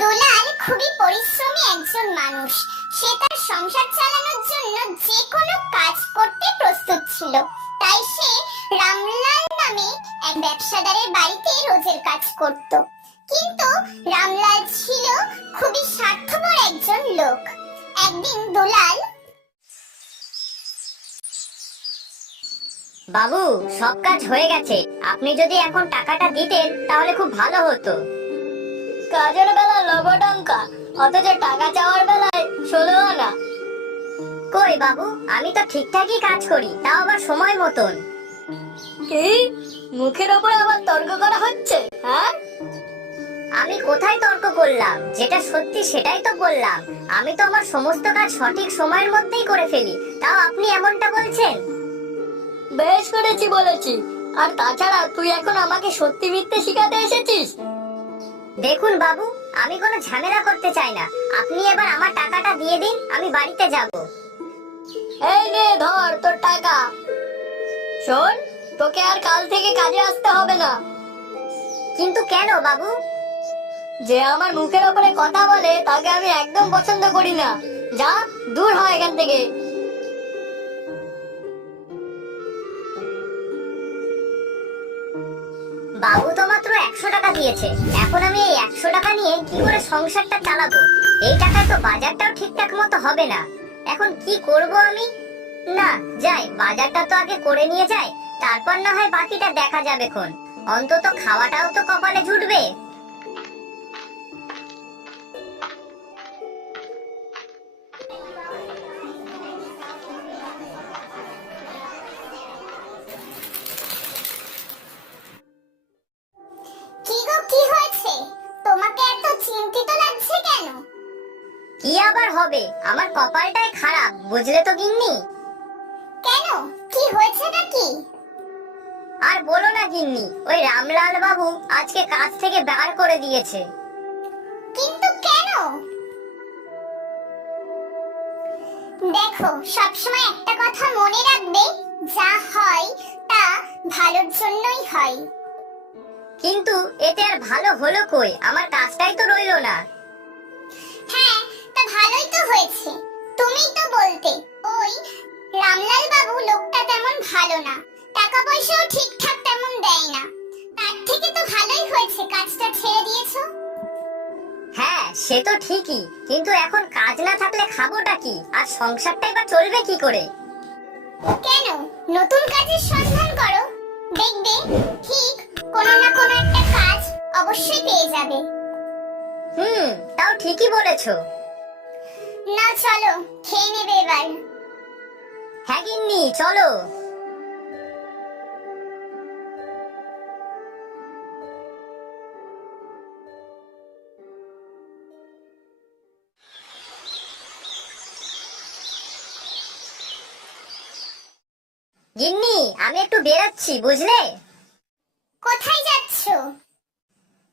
দুলাল খুবই পরিশ্রমী একজন মানুষ। সে তার সংসার চালানোর জন্য যে কোনো কাজ করতে প্রস্তুত ছিল। তাই সে রামলাল নামে এক ব্যবসাদারের বাড়িতে রোজের কাজ করত। কিন্তু রামলাল ছিল খুবই স্বার্থপর একজন লোক। একদিন দুলাল, বাবু, সব কাজ হয়ে গেছে, আপনি যদি এখন টাকাটা দিতেন তাহলে খুব ভালো হতো। কাজের বেলা লবডঙ্কা, অথচ টাকা চাওয়ার বেলায় 16 আনা। কই বাবু, আমি তো ঠিকঠাকই কাজ করি, তাও আবার সময় মতন। কি মুখের ওপর আবার তর্ক করা হচ্ছে? হ্যাঁ, আমি কোথায় তর্ক করলাম? যেটা সত্যি সেটাই তো বললাম। আমি তো আমার সমস্ত কাজ সঠিক সময়ের মধ্যেই করে ফেলি, তাও আপনি এমনটা বলছেন। বেশ করেছি বলেছি। আর তাছাড়া তুই এখন আমাকে সত্যি মিথ্যে শিখাতে এসেছিস? দেখুন বাবু, আমি কোনো ঝামেলা করতে চাই না। আপনি এবার আমার টাকাটা দিয়ে দিন, আমি বাড়িতে যাব। এই নে ধর তোর টাকা। শোন, তোকে আর কাল থেকে কাজে আসতে হবে না। কিন্তু কেন বাবু? যে আমার মুখের উপরে কথা বলে তাকে আমি একদম পছন্দ করি না। যা, দূর হ এখান থেকে। বাবু তো মাত্র 100 টাকা দিয়েছে। এখন আমি এই 100 টাকা নিয়ে কি করে সংসারটা চালাবো? এই টাকায় তো বাজারটাও ঠিকঠাক মতো হবে না। এখন কি করব আমি? না, যাই, বাজারটা তো আগে করে নিয়ে যাই, তারপর না হয় বাকিটা দেখা যাবে খন। অন্তত খাওয়াটাও তো কপালে জুটবে। কি গো, কি হয়েছে? তোমাকে এত চিন্তিত লাগছে কেন? কি আবার হবে, আমার কপালটাই খারাপ, বুঝলে তো গিন্নি। কেন, কি হয়েছে নাকি? আর বলো না গিন্নি, ওই রামলাল বাবু আজকে কাজ থেকে বার করে দিয়েছে। কিন্তু কেন? দেখো, সবসময় একটা কথা মনে রাখবে, যা হয় তা ভালোর জন্যই হয়। কিন্তু এতে আর ভালো হলো কই? আমার কাজটাই তো রইলো না। হ্যাঁ, তা ভালোই তো হয়েছে। তুমিই তো বলতে ওই রামলাল বাবু লোকটা তেমন ভালো না, টাকা পয়সাও ঠিকঠাক তেমন দেয় না। তার থেকে তো ভালোই হয়েছে কাজটা ছেড়ে দিয়েছো। হ্যাঁ, সে তো ঠিকই, কিন্তু এখন কাজ না থাকলে খাবোটা কি, আর সংসারটাই বা চলবে কি করে? কেন, নতুন কাজের সন্ধান করো, দেখবে ঠিক কোনো না কোনো একটা কাজ অবশ্যই পেয়ে যাবে। তাও ঠিকই বলেছো। না, চলো খেয়ে নেবে এবার। হ্যাঁ গিন্নি, চলো। গিন্নি, আমি একটু বেরাচ্ছি, বুঝলে? কোথায় যাচ্ছো?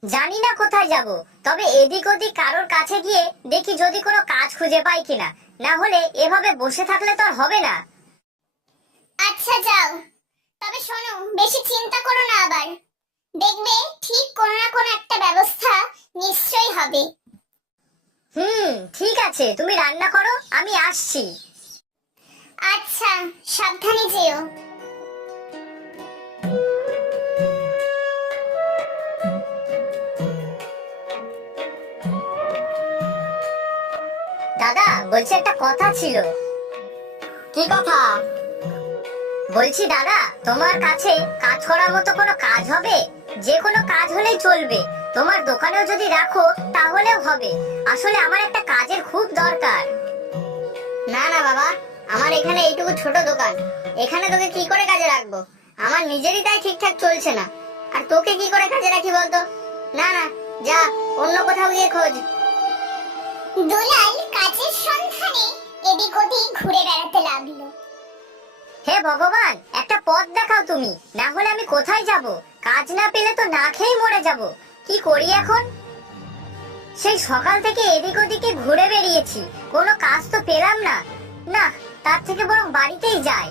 জানি না কোথায় যাব, তবে এদিক ওদিক কারোর কাছে গিয়ে দেখি যদি কোনো কাজ খুঁজে পাই কিনা। না হলে এভাবে বসে থাকলে তো আর হবে না। আচ্ছা যাও, তবে শোনো, বেশি চিন্তা করো না আবার। দেখবে ঠিক কোনো না কোনো একটা ব্যবস্থা নিশ্চয়ই হবে। ঠিক আছে, তুমি রান্না করো, আমি আসছি। আচ্ছা, সাবধানে যেও। দাদা, বলছি একটা কথা ছিল। কি কথা? বলছি দাদা, তোমার কাছে কাজ করার মতো কোনো কাজ হবে? যে কোনো কাজ হলেই চলবে, তোমার দোকানেও যদি রাখো তাহলেও হবে। আসলে আমার একটা কাজের খুব দরকার। না না বাবা, আমার এখানে এইটুকু ছোট দোকান, এখানে তোকে কি করে কাজে রাখবো? আমার নিজেরই তাই ঠিকঠাক চলছে না, আর তোকে কি করে কাজে রাখি বলতো? না না, যা অন্য কোথাও গিয়ে খোঁজ। দুলাল কাজের সন্ধানে এদিক ওদিক ঘুরে বেড়াতে লাগলো। হে ভগবান, একটা পথ দেখাও তুমি, না হলে আমি কোথায় যাব? কাজ না পেলে তো না খেয়েই মরে যাব। কি করি এখন? সেই সকাল থেকে এদিক ওদিকে ঘুরে বেরিয়েছি, কোনো কাজ তো পেলাম না। না, তার থেকে বরং বাড়িতেই যাই।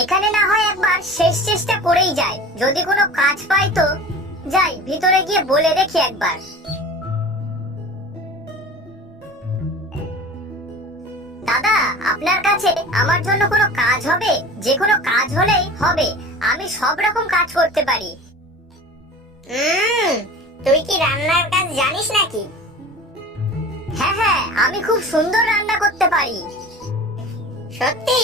এখানে না হয় একবার শেষ চেষ্টা করেই যায়, যদি কোনো কাজ পাই তো। যাই, ভিতরে গিয়ে বলে দেখি একবার। দাদা, আপনার কাছে আমার জন্য কোনো কাজ হবে? যে কোনো কাজ হলেই হবে, আমি সব রকম কাজ করতে পারি। তুই কি রান্নার কাজ জানিস নাকি? হ্যাঁ হ্যাঁ, আমি খুব সুন্দর রান্না করতে পারি। সত্যি?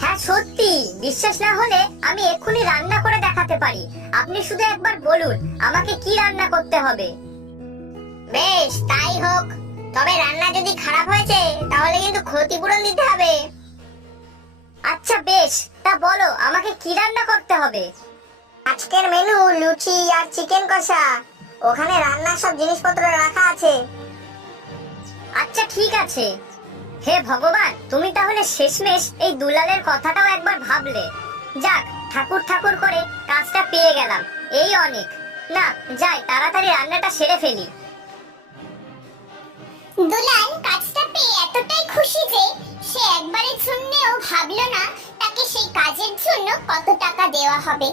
হ্যাঁ সত্যি, বিশ্বাস না হলে আমি এক্ষুনি রান্না করে দেখাতে পারি। আপনি শুধু একবার বলুন আমাকে কি রান্না করতে হবে। বেশ, তাই হোক। তবে রান্না যদি খারাপ হয়েছে তাহলে কিন্তু ক্ষতিপূরণ দিতে হবে। আচ্ছা বেশ, তা বলো আমাকে কি রান্না করতে হবে। আজকের মেনু লুচি আর চিকেন কষা। ওখানে রান্নার সব জিনিসপত্র রাখা আছে। আচ্ছা ঠিক আছে। হে ভগবান, তুমি তাহলে শেষমেশ এই দুলালের কথাটাও একবার ভাবলে। যাক, ঠাকুর ঠাকুর করে কাজটা পেয়ে গেলাম, এই অনেক। না যাই, তাড়াতাড়ি রান্নাটা সেরে ফেলি। দুলাল কাজটা পেয়ে এতটাই খুশি যে সে একবারের জন্যও ভাবলো না তাকে সেই কাজের জন্য কত টাকা দেওয়া হবে।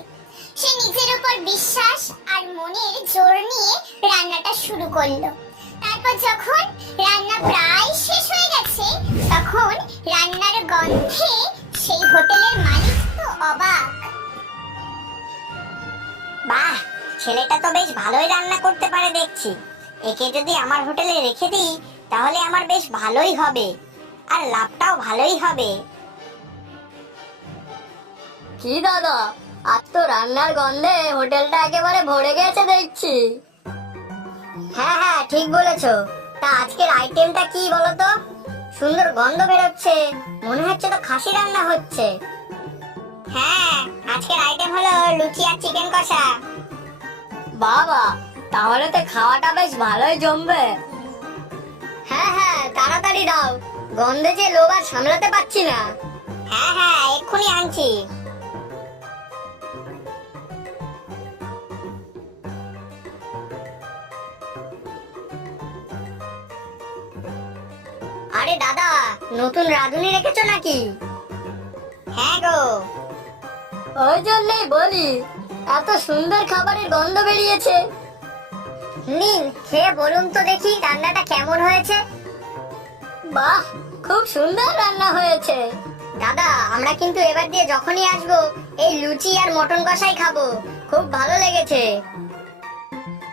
সে নিজের উপর বিশ্বাস আর মনের জোর নিয়ে রান্নাটা শুরু করলো। তারপর যখন রান্না প্রায় শেষ হয়ে গেছে, তখন রান্নার গন্ধে সেই হোটেলের মালিক তো অবাক। বাহ, ছেলেটা তো বেশ ভালোই রান্না করতে পারে দেখছি। একে যদি আমার হোটেলে রেখে দিই তাহলে আমার বেশ ভালোই হবে, আর লাভটাও ভালোই হবে। কি দাদা, আজ তো রান্নার গন্ধে হোটেলটা একেবারে ভরে গেছে দেখছি। হ্যাঁ হ্যাঁ, ঠিক বলেছো। তা আজকের আইটেমটা কি বলো তো? সুন্দর গন্ধ বেরোচ্ছে, মনে হচ্ছে তো খাসি রান্না হচ্ছে। হ্যাঁ, আজকের আইটেম হলো লুচি আর চিকেন কষা। বাবা, তাহলে তো খাওয়াটা বেশ ভালোই জমবে। হ্যাঁ হ্যাঁ, তাড়াতাড়ি দাও, গন্ধে যে লোভ আর সামলাতে পারছি না। হ্যাঁ হ্যাঁ, এক্ষুনি আনছি। আরে দাদা, নতুন রাঁধুনি রেখেছো নাকি? হ্যাঁ গো। ওই জন্যই বলি, এত সুন্দর খাবারের গন্ধ বেরিয়েছে। নিন, খেয়ে বলুন তো দেখি রান্নাটা কেমন হয়েছে। বাহ, খুব সুন্দর রান্না হয়েছে। দাদা, আমরা কিন্তু এবার দিয়ে যখনই আসবো এই লুচি আর মটন কষাই খাবো, খুব ভালো লেগেছে।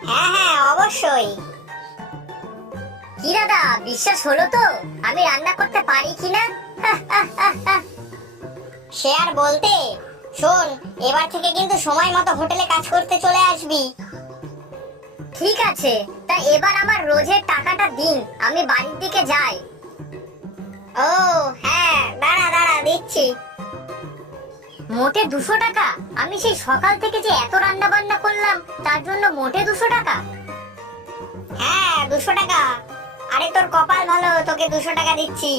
হ্যাঁ হ্যাঁ, অবশ্যই। কি দাদা, বিশ্বাস হলো তো আমি রান্না করতে পারি কিনা? সে আর বলতে। শোন, এবার থেকে কিন্তু সময় মতো হোটেলে কাজ করতে চলে আসবি। ঠিক আছে, তা এবার আমার রোজের টাকাটা দিন, আমি বাড়ির দিকে যাই। ও হ্যাঁ, দাঁড়া দাঁড়া, দিচ্ছি। মোটে 200 টাকা? আমি সেই সকাল থেকে যে এত রান্না বান্না করলাম তার জন্য মোটে 200 টাকা? হ্যাঁ, 200 টাকা। আরে তোর কপাল ভালো, তোকে 200 টাকা দিচ্ছি।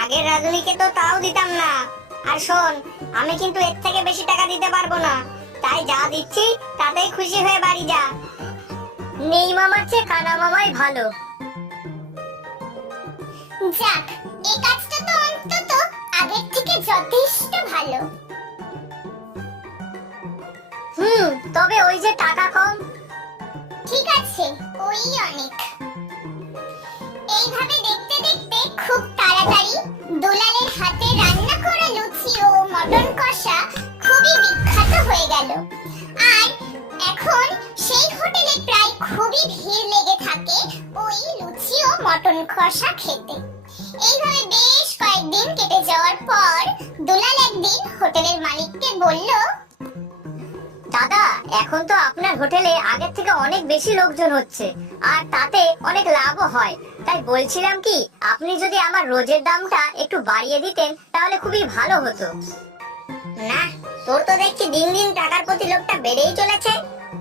আগের রাঁধুনিকে তো তাও দিতাম না। আর শোন, আমি কিন্তু এর থেকে বেশি টাকা দিতে পারবো না, তাই যা দিচ্ছি তাতেই খুশি হয়ে বাড়ি যা। নেই মামার চেয়ে কানা মামাই ভালো। যাক, এই কাজটা তো অন্তত আগের থেকে যথেষ্ট ভালো। তবে ওই যে টাকা কম। ঠিক আছে, ওই অনেক। এইভাবে দেখতে দেখতে খুব তাড়াতাড়ি দুলালের হাতে রান্না করা লুচি ও মটন কষা খুবই বিখ্যাত হয়ে গেল। আর এখন সেই হোটেলে প্রায় খুবই ভিড় লেগে থাকে ওই লুচি ও মটন কষা খেতে। এইভাবে বেশ কয়েকদিন কেটে যাওয়ার পর দুলাল একদিন হোটেলের মালিককে বলল, দাদা, এখন তো আপনার হোটেলে আগের থেকে অনেক বেশি লোকজন হচ্ছে, আর তাতে অনেক লাভও হয়। তাই বলছিলাম কি, আপনি যদি আমার রোজের দামটা একটু বাড়িয়ে দিতেন তাহলে খুবই ভালো হতো। না, তোর তো দেখছি দিন দিন টাকার প্রতি লোভটা বেড়েই চলেছে।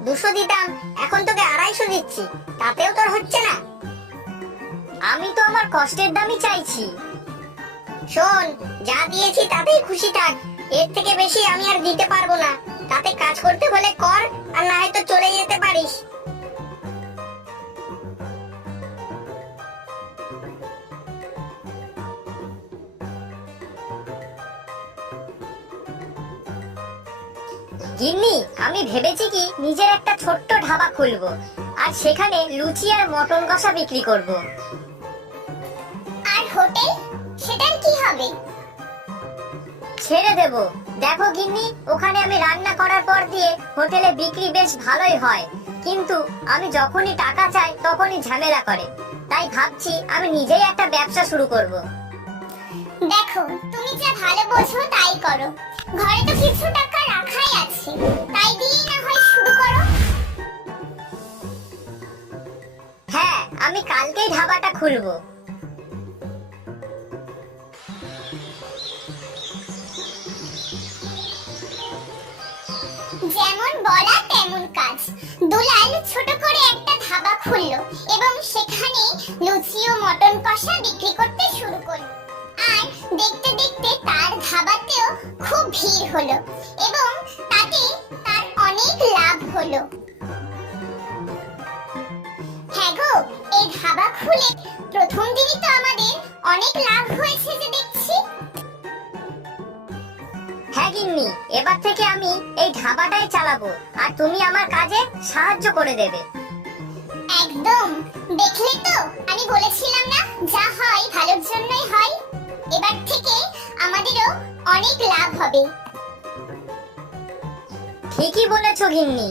200 দিতাম, এখন তোকে 250 দিচ্ছি, তাতেও তোর হচ্ছে না। আমি তো আমার কষ্টের দামই চাইছি। শোন, যা দিয়েছি তাতেই খুশি থাক, এর থেকে বেশি আমি আর দিতে পারবো না। তাতে কাজ করতে হলে কর, আর না হয়তো চলে যেতে পারিস। গিন্নি, আমি ভেবেছি কি নিজের একটা ছোট্ট ধাবা খুলবো, আর সেখানে লুচি আর মটন কষা বিক্রি করব। আর হোটেল, সেটার কি হবে? ছেড়ে দেব। দেখো গিন্নি, ওখানে আমি রান্না করার পর দিয়ে হোটেলে বিক্রি বেশ ভালোই হয়, কিন্তু আমি যখনই টাকা চাই তখনই ঝামেলা করে। তাই ভাবছি আমি নিজেই একটা ব্যবসা শুরু করব। দেখো, তুমি যা ভালো বোঝো তাই করো। ঘরে তো কিছু টাকা রাখাই আছে, তাই দিয়ে না হয় শুরু করো। হ্যাঁ, আমি কালকেই ধাবাটা খুলবো। যেমন বলা তেমন কাজ। দুলাল ছোট করে একটা ধাবা খুললো এবং সেখানে লুচি ও মটন কষা বিক্রি করতে শুরু করলো। আর দেখতে দেখতে তার ধাবাতেও খুব ভিড় হলো এবং তাতে তার অনেক লাভ হলো। হ্যাঁ গো, এই ধাবা খুলে প্রথম দিনই তো আমাদের অনেক লাভ হয়েছে যে দেখছি। হ্যাঁ গিন্নি, এবার থেকে আমি এই ধাবাটাই চালাবো, আর তুমি আমার কাজে সাহায্য করে দেবে। একদম, দেখলে তো আমি বলেছিলাম না, যা হয় ভালোর জন্যই হয়। এবার থেকে আমাদেরও অনেক লাভ হবে। ঠিকই বলেছো গিন্নি।